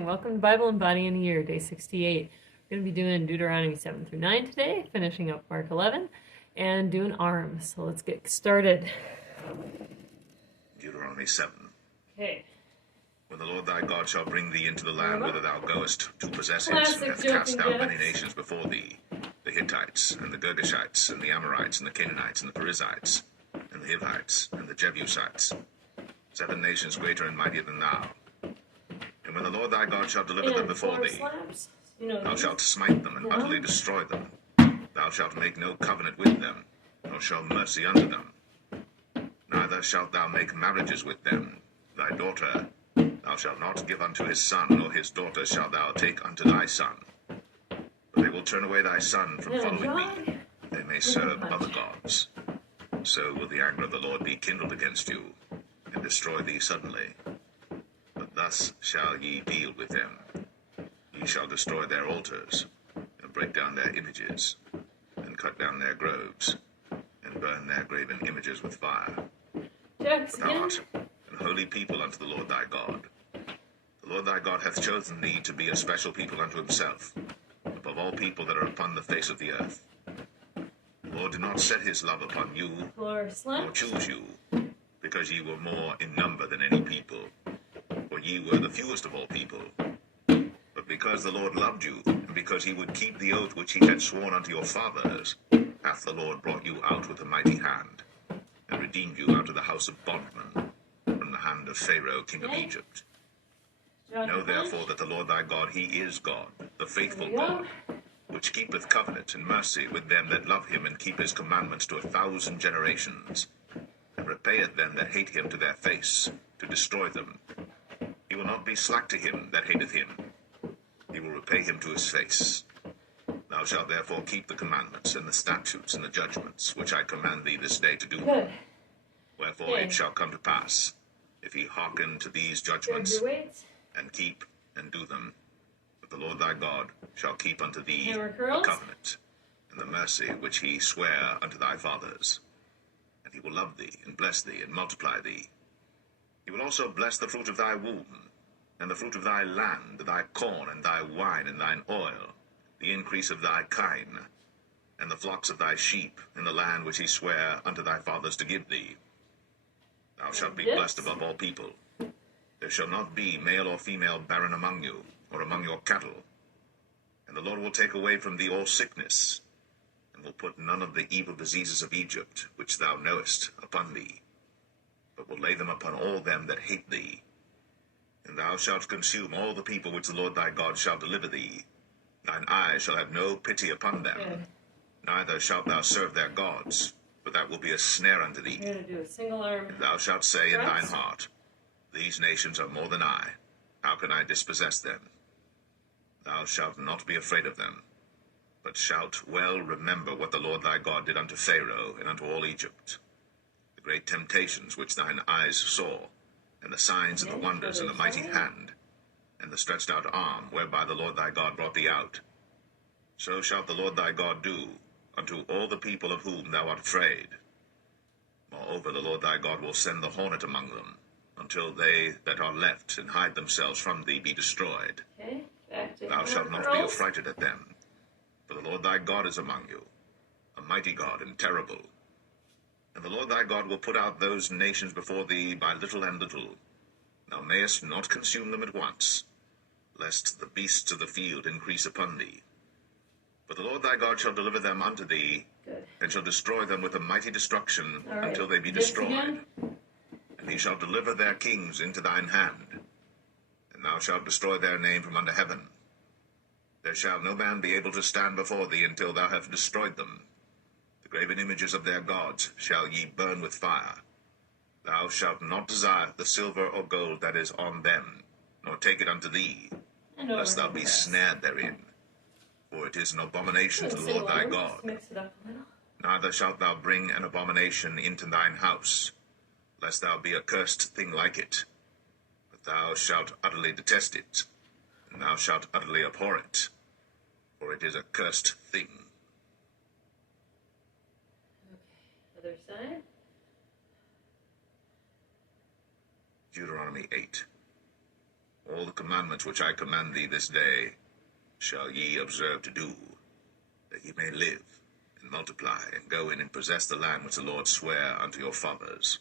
Welcome to Bible and Body in a Year, day 68. We're going to be doing Deuteronomy 7 through 9 today, finishing up Mark 11, and doing arms. So let's get started. Deuteronomy 7. Okay. When the Lord thy God shall bring thee into the land whither thou goest to possess it, Classic and hath cast out many nations before thee, the Hittites, and the Girgashites, and the Amorites, and the Canaanites, and the Perizzites, and the Hivites, and the Jebusites, 7 nations greater and mightier than thou. And when the Lord thy God shall deliver them before thee, thou shalt smite them and utterly destroy them. Thou shalt make no covenant with them, nor show mercy unto them. Neither shalt thou make marriages with them. Thy daughter thou shalt not give unto his son, nor his daughter shalt thou take unto thy son. For they will turn away thy son from following me. They may serve other gods. So will the anger of the Lord be kindled against you, and destroy thee suddenly. But thus shall ye deal with them. Ye shall destroy their altars, and break down their images, and cut down their groves, and burn their graven images with fire. But thou art an holy people unto the Lord thy God. The Lord thy God hath chosen thee to be a special people unto himself, above all people that are upon the face of the earth. The Lord did not set his love upon you, nor choose you, because ye were more in number than any people, for ye were the fewest of all people. But because the Lord loved you, and because he would keep the oath which he had sworn unto your fathers, hath the Lord brought you out with a mighty hand, and redeemed you out of the house of bondmen, from the hand of Pharaoh king of Egypt. Know therefore that the Lord thy God, he is God, the faithful God, which keepeth covenant and mercy with them that love him, and keep his commandments to 1,000 generations, and repayeth them that hate him to their face, to destroy them. He will not be slack to him that hateth him. He will repay him to his face. Thou shalt therefore keep the commandments, and the statutes, and the judgments, which I command thee this day to do. Good. Wherefore it shall come to pass, if he hearken to these judgments, and keep and do them, that the Lord thy God shall keep unto thee the covenant, and the mercy which he sware unto thy fathers. And he will love thee, and bless thee, and multiply thee. He will also bless the fruit of thy womb, and the fruit of thy land, thy corn, and thy wine, and thine oil, the increase of thy kine, and the flocks of thy sheep, in the land which he sware unto thy fathers to give thee. Thou shalt be blessed above all people. There shall not be male or female barren among you, or among your cattle. And the Lord will take away from thee all sickness, and will put none of the evil diseases of Egypt, which thou knowest, upon thee, but will lay them upon all them that hate thee. And thou shalt consume all the people which the Lord thy God shall deliver thee. Thine eyes shall have no pity upon them, neither shalt thou serve their gods, for that will be a snare unto thee. And thou shalt say in thine heart, These nations are more than I. How can I dispossess them? Thou shalt not be afraid of them, but shalt well remember what the Lord thy God did unto Pharaoh and unto all Egypt, the great temptations which thine eyes saw, and the signs and the wonders, and the mighty hand, and the stretched out arm, whereby the Lord thy God brought thee out. So shalt the Lord thy God do unto all the people of whom thou art afraid. Moreover, the Lord thy God will send the hornet among them, until they that are left and hide themselves from thee be destroyed. Thou shalt not be affrighted at them, for the Lord thy God is among you, a mighty God and terrible. And the Lord thy God will put out those nations before thee by little and little. Thou mayest not consume them at once, lest the beasts of the field increase upon thee. But the Lord thy God shall deliver them unto thee, and shall destroy them with a mighty destruction, until they be destroyed. And he shall deliver their kings into thine hand, and thou shalt destroy their name from under heaven. There shall no man be able to stand before thee until thou have destroyed them. The graven images of their gods shall ye burn with fire. Thou shalt not desire the silver or gold that is on them, nor take it unto thee, lest thou be snared therein. For it is an abomination to the Lord thy God. Neither shalt thou bring an abomination into thine house, lest thou be a cursed thing like it. But thou shalt utterly detest it, and thou shalt utterly abhor it, for it is a cursed thing. Other side. Deuteronomy 8. All the commandments which I command thee this day shall ye observe to do, that ye may live, and multiply, and go in and possess the land which the Lord sware unto your fathers.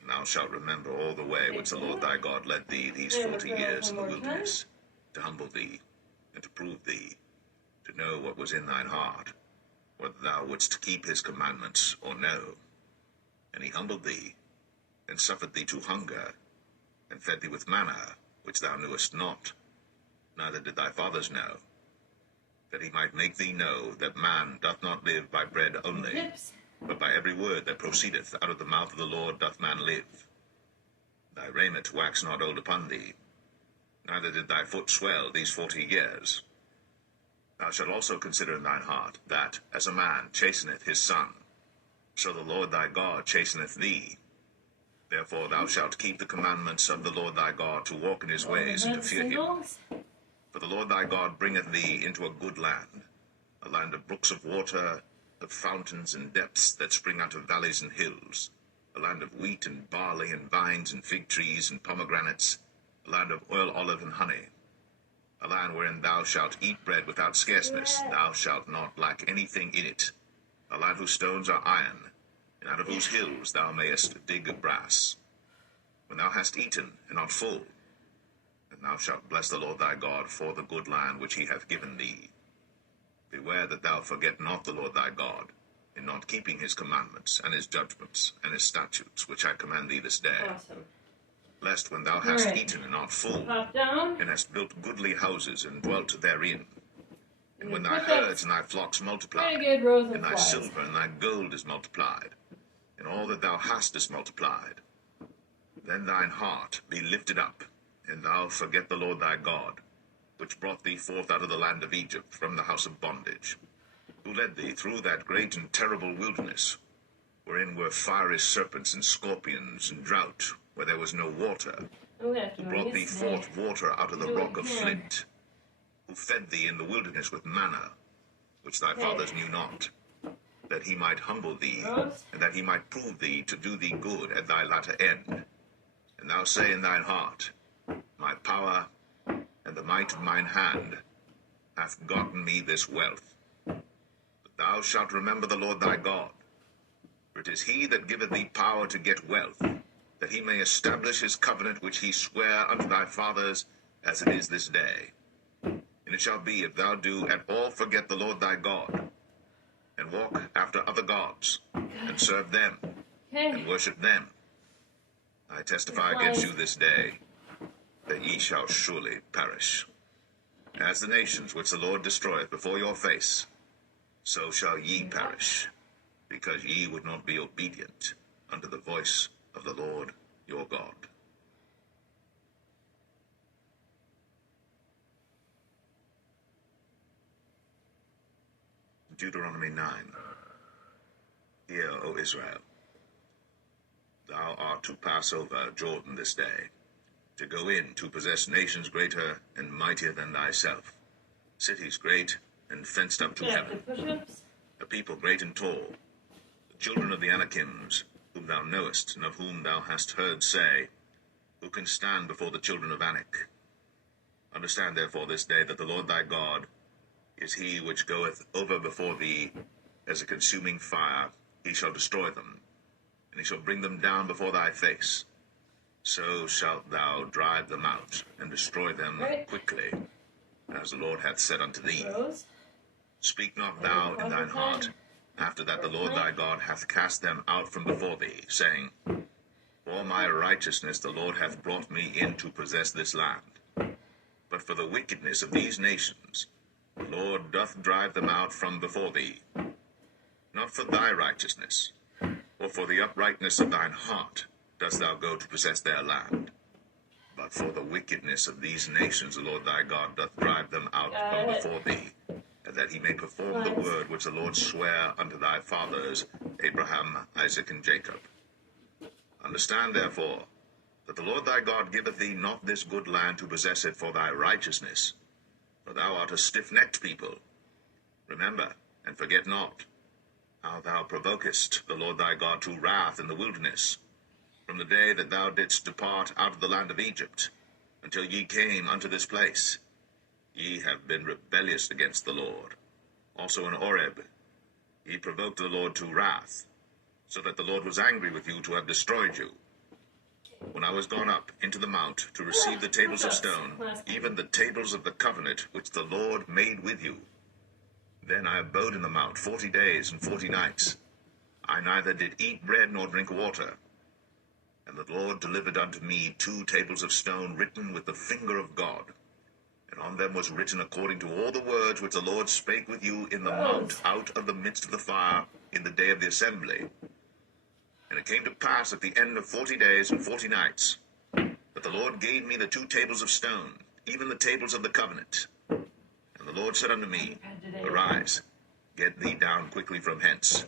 And thou shalt remember all the way which the Lord thy God led thee these 40 years in the wilderness, to humble thee, and to prove thee, to know what was in thine heart, whether thou wouldst keep his commandments or no. And he humbled thee, and suffered thee to hunger, and fed thee with manna, which thou knewest not, neither did thy fathers know, that he might make thee know that man doth not live by bread only, but by every word that proceedeth out of the mouth of the Lord doth man live. Thy raiment waxed not old upon thee, neither did thy foot swell these 40 years. Thou shalt also consider in thine heart, that, as a man chasteneth his son, so the Lord thy God chasteneth thee. Therefore thou shalt keep the commandments of the Lord thy God, to walk in his ways, and to fear him. For the Lord thy God bringeth thee into a good land, a land of brooks of water, of fountains and depths that spring out of valleys and hills, a land of wheat and barley and vines and fig trees and pomegranates, a land of oil, olive, and honey, a land wherein thou shalt eat bread without scarceness, thou shalt not lack anything in it, a land whose stones are iron, and out of whose hills thou mayest dig brass. When thou hast eaten and art full, and thou shalt bless the Lord thy God for the good land which he hath given thee. Beware that thou forget not the Lord thy God, in not keeping his commandments, and his judgments, and his statutes, which I command thee this day. Awesome. Lest when thou hast eaten and art full, and hast built goodly houses, and dwelt therein, and when thy herds and thy flocks multiply, and thy silver and thy gold is multiplied, and all that thou hast is multiplied, then thine heart be lifted up, and thou forget the Lord thy God, which brought thee forth out of the land of Egypt from the house of bondage, who led thee through that great and terrible wilderness, wherein were fiery serpents and scorpions and drought, where there was no water, who brought thee forth water out of the rock of flint, who fed thee in the wilderness with manna, which thy fathers knew not, that he might humble thee, and that he might prove thee to do thee good at thy latter end. And thou say in thine heart, my power and the might of mine hand hath gotten me this wealth. But thou shalt remember the Lord thy God, for it is he that giveth thee power to get wealth, that he may establish his covenant which he sware unto thy fathers, as it is this day. And it shall be, if thou do at all forget the Lord thy God, and walk after other gods, and serve them, and worship them, I testify against you this day, that ye shall surely perish. As the nations which the Lord destroyeth before your face, so shall ye perish, because ye would not be obedient unto the voice of the Lord your God. Deuteronomy 9. Hear, O Israel, thou art to pass over Jordan this day, to go in to possess nations greater and mightier than thyself, cities great and fenced up to heaven, a people great and tall, the children of the Anakims, whom thou knowest, and of whom thou hast heard say, who can stand before the children of Anak? Understand therefore this day that the Lord thy God is he which goeth over before thee as a consuming fire. He shall destroy them, and he shall bring them down before thy face. So shalt thou drive them out, and destroy them quickly, as the Lord hath said unto thee. Speak not thou in thine heart, after that the Lord thy God hath cast them out from before thee, saying, For my righteousness the Lord hath brought me in to possess this land. But for the wickedness of these nations, the Lord doth drive them out from before thee. Not for thy righteousness, or for the uprightness of thine heart, dost thou go to possess their land. But for the wickedness of these nations the Lord thy God doth drive them out from before thee, and that he may perform the word which the Lord sware unto thy fathers, Abraham, Isaac, and Jacob. Understand therefore that the Lord thy God giveth thee not this good land to possess it for thy righteousness, for thou art a stiff-necked people. Remember, and forget not, how thou provokest the Lord thy God to wrath in the wilderness, from the day that thou didst depart out of the land of Egypt, until ye came unto this place. Ye have been rebellious against the Lord. Also in Horeb ye provoked the Lord to wrath, so that the Lord was angry with you to have destroyed you. When I was gone up into the mount to receive the tables of stone, even the tables of the covenant which the Lord made with you, then I abode in the mount 40 days and 40 nights. I neither did eat bread nor drink water. And the Lord delivered unto me 2 tables of stone written with the finger of God. And on them was written according to all the words which the Lord spake with you in the mount out of the midst of the fire in the day of the assembly. And it came to pass at the end of 40 days and 40 nights, that the Lord gave me the 2 tables of stone, even the tables of the covenant. And the Lord said unto me, Arise, get thee down quickly from hence,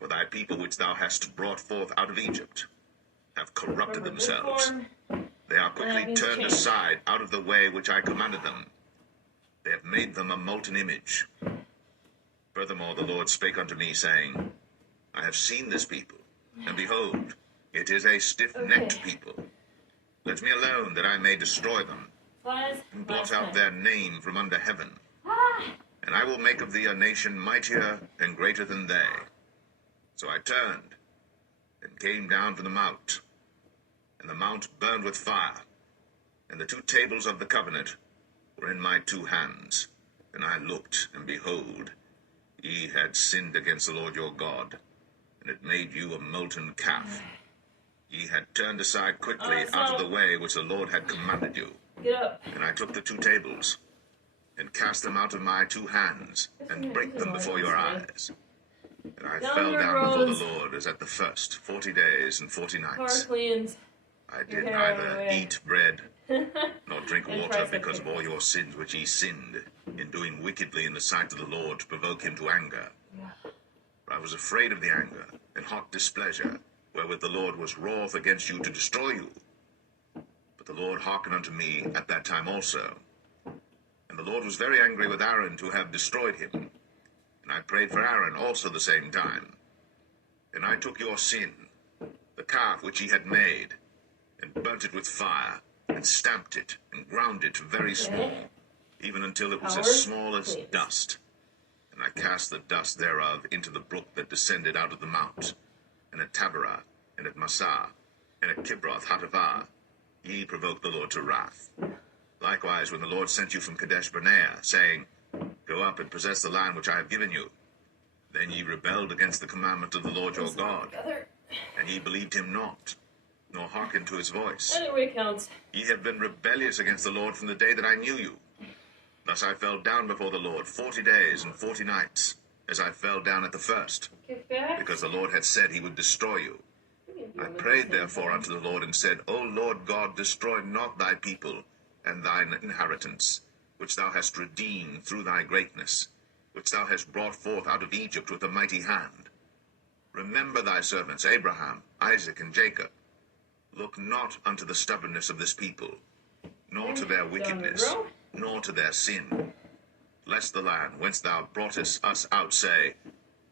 for thy people which thou hast brought forth out of Egypt have corrupted themselves. They are quickly turned aside out of the way which I commanded them. They have made them a molten image. Furthermore the Lord spake unto me, saying, I have seen this people, and behold, it is a stiff-necked people. Let me alone, that I may destroy them, and blot out their name from under heaven. And I will make of thee a nation mightier and greater than they. So I turned, and came down from the mount, and the mount burned with fire, and the 2 tables of the covenant were in my 2 hands. And I looked, and behold, ye had sinned against the Lord your God, and it made you a molten calf. Ye had turned aside quickly out of the way which the Lord had commanded you. Get up. And I took the 2 tables, and cast them out of my 2 hands, and brake them before your eyes. And I fell down before the Lord as at the first, 40 days and 40 nights. I did neither eat bread nor drink water because of all your sins which ye sinned in doing wickedly in the sight of the Lord to provoke him to anger. For I was afraid of the anger and hot displeasure wherewith the Lord was wroth against you to destroy you. But the Lord hearkened unto me at that time also. And the Lord was very angry with Aaron to have destroyed him. And I prayed for Aaron also the same time. And I took your sin, the calf which ye had made, and burnt it with fire, and stamped it, and ground it very small, even until it was as small as dust. And I cast the dust thereof into the brook that descended out of the mount. And at Taberah, and at Massah, and at Kibroth Hattaavah, ye provoked the Lord to wrath. Likewise, when the Lord sent you from Kadesh Barnea, saying, Go up and possess the land which I have given you, then ye rebelled against the commandment of the Lord your God, and ye believed him not, nor hearkened to his voice. Ye have been rebellious against the Lord from the day that I knew you. Thus I fell down before the Lord 40 days and 40 nights, as I fell down at the first, because the Lord had said he would destroy you. I prayed therefore unto the Lord, and said, O Lord God, destroy not thy people and thine inheritance, which thou hast redeemed through thy greatness, which thou hast brought forth out of Egypt with a mighty hand. Remember thy servants Abraham, Isaac, and Jacob. Look not unto the stubbornness of this people, nor to their wickedness, nor to their sin. Lest the land whence thou broughtest us out say,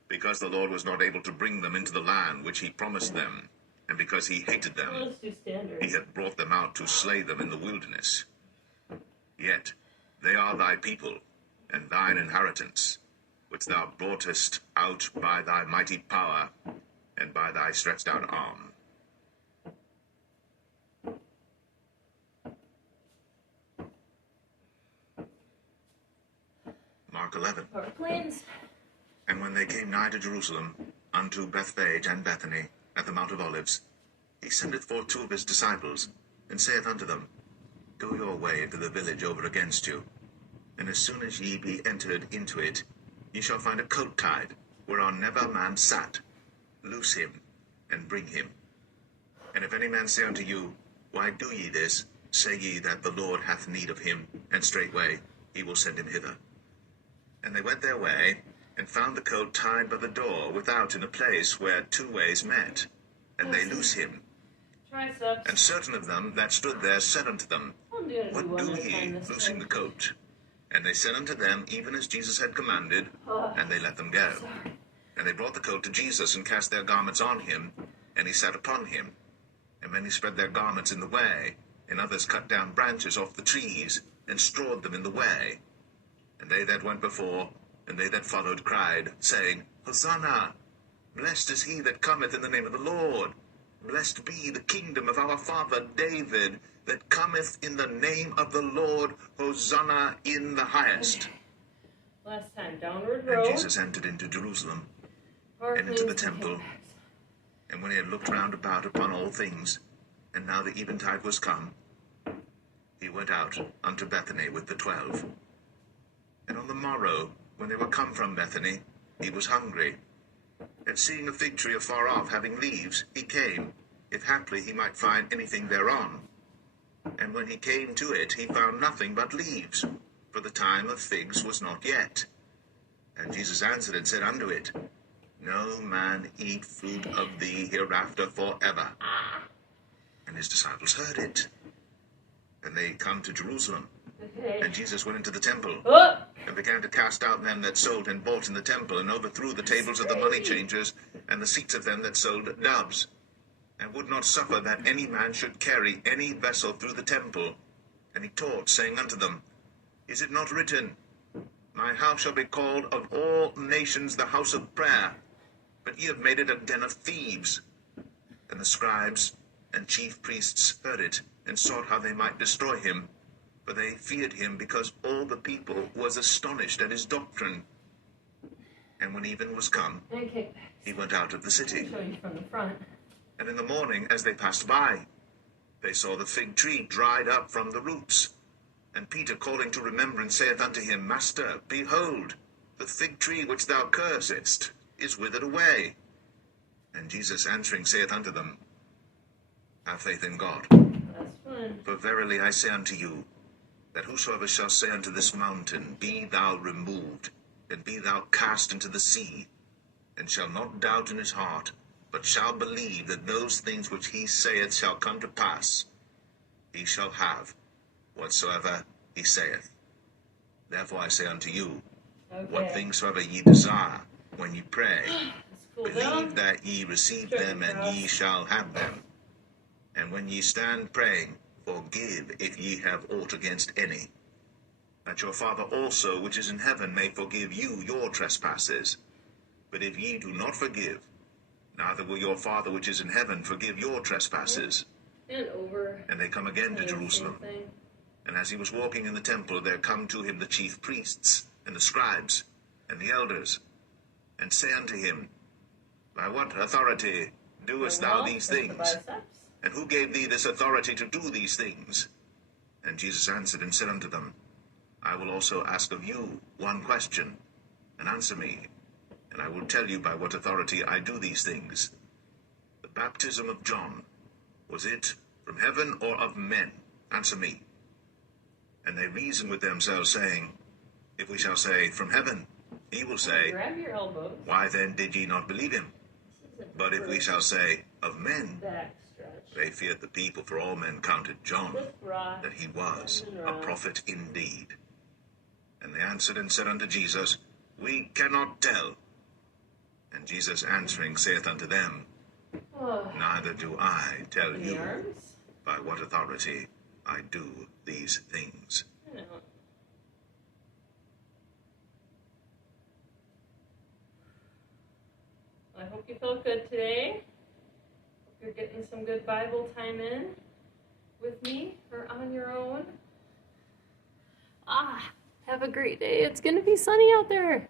Because the Lord was not able to bring them into the land which he promised them, and because he hated them, he hath brought them out to slay them in the wilderness. Yet they are thy people, and thine inheritance, which thou broughtest out by thy mighty power, and by thy stretched out arm. Mark 11. And when they came nigh to Jerusalem, unto Bethphage and Bethany, at the Mount of Olives, he sendeth forth 2 of his disciples, and saith unto them, Go your way into the village over against you, and as soon as ye be entered into it, ye shall find a coat tied, whereon never man sat. Loose him, and bring him. And if any man say unto you, Why do ye this? Say ye that the Lord hath need of him, and straightway he will send him hither. And they went their way, and found the coat tied by the door without in a place where 2 ways met. And they loose him. And certain of them that stood there said unto them, What do ye, loosing the coat? And they said unto them, even as Jesus had commanded, and they let them go. And they brought the coat to Jesus, and cast their garments on him, and he sat upon him. And many spread their garments in the way, and others cut down branches off the trees, and strawed them in the way. And they that went before, and they that followed, cried, saying, Hosanna! Blessed is he that cometh in the name of the Lord. Blessed be the kingdom of our father David, that cometh in the name of the Lord. Hosanna in the highest. Okay. Last time, downward row. And Jesus entered into Jerusalem, and into the temple. And when he had looked round about upon all things, and now the eventide was come, he went out unto Bethany with the 12. And on the morrow, when they were come from Bethany, he was hungry. And seeing a fig tree afar off, having leaves, he came, if haply he might find anything thereon. And when he came to it, he found nothing but leaves, for the time of figs was not yet. And Jesus answered and said unto it, No man eat fruit of thee hereafter forever. And his disciples heard it. And they come to Jerusalem. And Jesus went into the temple, and began to cast out them that sold and bought in the temple, and overthrew the tables of the money changers, and the seats of them that sold doves, and would not suffer that any man should carry any vessel through the temple. And he taught, saying unto them, Is it not written, My house shall be called of all nations the house of prayer? But ye have made it a den of thieves. And the scribes and chief priests heard it, and sought how they might destroy him. For they feared him, because all the people was astonished at his doctrine. And when even was come, he went out of the city. I'll show you from the front. And in the morning, as they passed by, they saw the fig tree dried up from the roots. And Peter, calling to remembrance, saith unto him, Master, behold, the fig tree which thou cursest is withered away. And Jesus answering saith unto them, Have faith in God. That's fun. For verily I say unto you, that whosoever shall say unto this mountain, Be thou removed, and be thou cast into the sea, and shall not doubt in his heart, but shall believe that those things which he saith shall come to pass, he shall have whatsoever he saith. Therefore I say unto you, what things soever ye desire, when ye pray, believe that ye receive them, and ye shall have them. And when ye stand praying, forgive if ye have aught against any, that your Father also which is in heaven may forgive you your trespasses. But if ye do not forgive, neither will your Father which is in heaven forgive your trespasses. And they come again to Jerusalem. And as he was walking in the temple, there come to him the chief priests, and the scribes, and the elders, and say unto him, By what authority doest thou these things? And who gave thee this authority to do these things? And Jesus answered and said unto them, I will also ask of you one question, and answer me, and I will tell you by what authority I do these things. The baptism of John, was it from heaven or of men? Answer me. And they reason with themselves, saying, If we shall say, From heaven, he will say, Grab your elbows. Why then did ye not believe him? But if we shall say, Of men, they feared the people, for all men counted John, that he was a prophet indeed. And they answered and said unto Jesus, We cannot tell. And Jesus answering saith unto them, Neither do I tell you by what authority I do these things. I hope you felt good today. Hope you're getting some good Bible time in with me or on your own. Have a great day. It's going to be sunny out there.